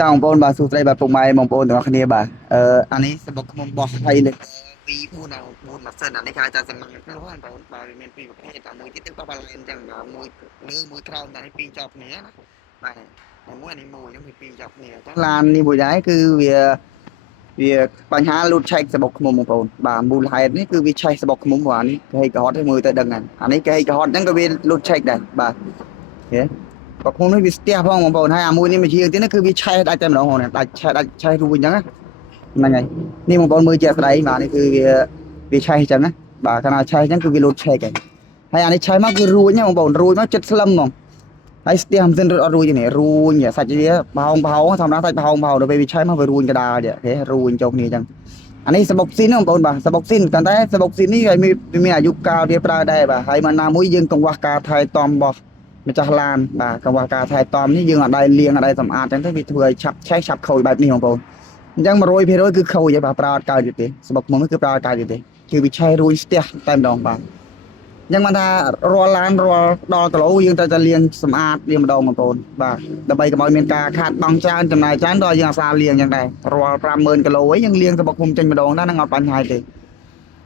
តើបងប្អូនបាទសួស្តីបាទពុកម៉ែបងប្អូនទាំងអស់គ្នាបាទអានេះសបុកខ្ញុំបោះហើយលើពី4ណា4ម៉ាស៊ីនអានេះគេហៅថាសំណាញ់ខ្លួនបងប្អូនបាទវាមានពីរប្រភេទតែមួយទៀតទឹកបោះបាល់អញ្ចឹងបាទមួយលើមួយក្រោមតែនេះពីរជាប់គ្នាណាបាទតែមួយនេះមួយហ្នឹងវាពីរជាប់គ្នាអញ្ចឹងឡាននេះមួយដែរគឺវាបញ្ហាលូតឆែកសបុកខ្ញុំបងប្អូនបាទមូលហេតុនេះគឺវាឆេះសបុកខ្ញុំព្រោះអានេះគេហិកហត់ឲ្យមើលទៅដឹងហ្នឹងអានេះគេហិកហត់អញ្ចឹងក៏វាលូតឆែកដែរបាទហេ បកខ្ញុំនេះវាស្ទះផងបងប្អូនហើយអាមួយនេះមួយជាងទៀតគឺវាឆេះដាច់តែម្ដងហ្នឹងដាច់ឆេះរួចអញ្ចឹងហ្នឹងហើយនេះបងប្អូនមើលជាក់ស្ដែងបាទនេះគឺវាឆេះអញ្ចឹងណាបាទកាលណាឆេះអញ្ចឹងគឺវាលូតឆេកហើយអានេះឆេះមកគឺរួញណាបងប្អូនរួញមកចិត្តស្លឹមហ្មងហើយស្ទះមិនសិនរត់អត់រួញទេនេះរួញសាច់វាបោងធម្មតាសាច់បោងដល់ពេលវាឆេះមកវារួញកដាលទេអូខេរួញចូលគ្នាអញ្ចឹងអានេះសបុកស៊ីនបងប្អូនបាទសបុកស៊ីនតែសបុកស៊ីននេះវាមានអាយុកាលវាប្រើដែរបាទហើយមកណាមួយយើងកង្វះការថែទាំរបស់ម្ចាស់ឡានបាទកង្វះការថែទាំនេះយើងអត់ដែរលាងអត់ដែរសម្អាតអញ្ចឹងទៅវាធ្វើឲ្យឆាប់ឆេះឆាប់ខូចបែបនេះបងប្អូនអញ្ចឹង100%គឺខូចហើយបាទប្រើអត់កើតទេសបុកខ្ញុំគឺប្រើអត់កើតទេគឺវាឆេះរួញស្ទះតែម្ដងបាទអញ្ចឹងបានថារាល់ឡានរាល់ដល់គីឡូយើងត្រូវតែលាងសម្អាតវាម្ដងបងប្អូនបាទដើម្បីកុំឲ្យមានការខាតបង់ច្រើនចំណាយច្រើនដល់យើងអាសាលាងអញ្ចឹងដែររាល់50000គីឡូអីយើងលាងសបុកខ្ញុំចេញម្ដងដែរនឹងអត់បញ្ហាទេ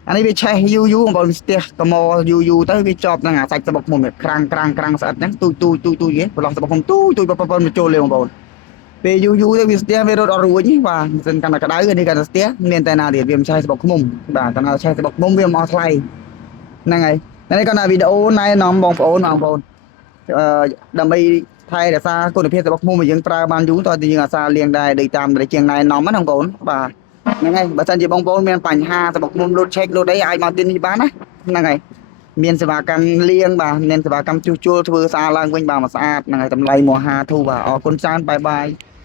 អានេះវាឆេះយូរបងប្អូនស្ទះកម៉យូរទៅវាជាប់នឹងអាសាច់សបុកខ្ញុំក្រាំងស្អិតហ្នឹងទូយគេប្រឡោះសបុកខ្ញុំទូយបងប្អូនមកចូលលេងបងប្អូនពេលយូរទៅវាស្ទះវារត់អត់រួចបាទមិនសិនកាន់តែក្តៅនេះកាន់តែស្ទះមានតែណាទៀតវាមិនឆេះសបុកខ្ញុំបាទតែណាឆេះសបុកខ្ញុំវាមិនអស់ថ្លៃហ្នឹងហើយនេះគាត់ថាវីដេអូណែនាំបងប្អូនដើម្បីថែរក្សាគុណភាពសបុកខ្ញុំឲ្យយើងប្រើបានយូរតើយើងអាសាលាងដែរដូចតាមដែលជាងណែនាំហ្នឹងបងប្អូនបាទហ្នឹងហើយបើសិនជាបងប្អូនមានបញ្ហាសបុកខ្ញុំលូតឆែកលូតអីអាចមកទីនេះបានណាហ្នឹងហើយមានសេវាកម្មលាងបាទមានសេវាកម្មជួសជុលធ្វើស្អាតឡើងវិញបាទមកស្អាតហ្នឹងហើយតម្លៃ150បាទអរគុណច្រើនបាយបាយ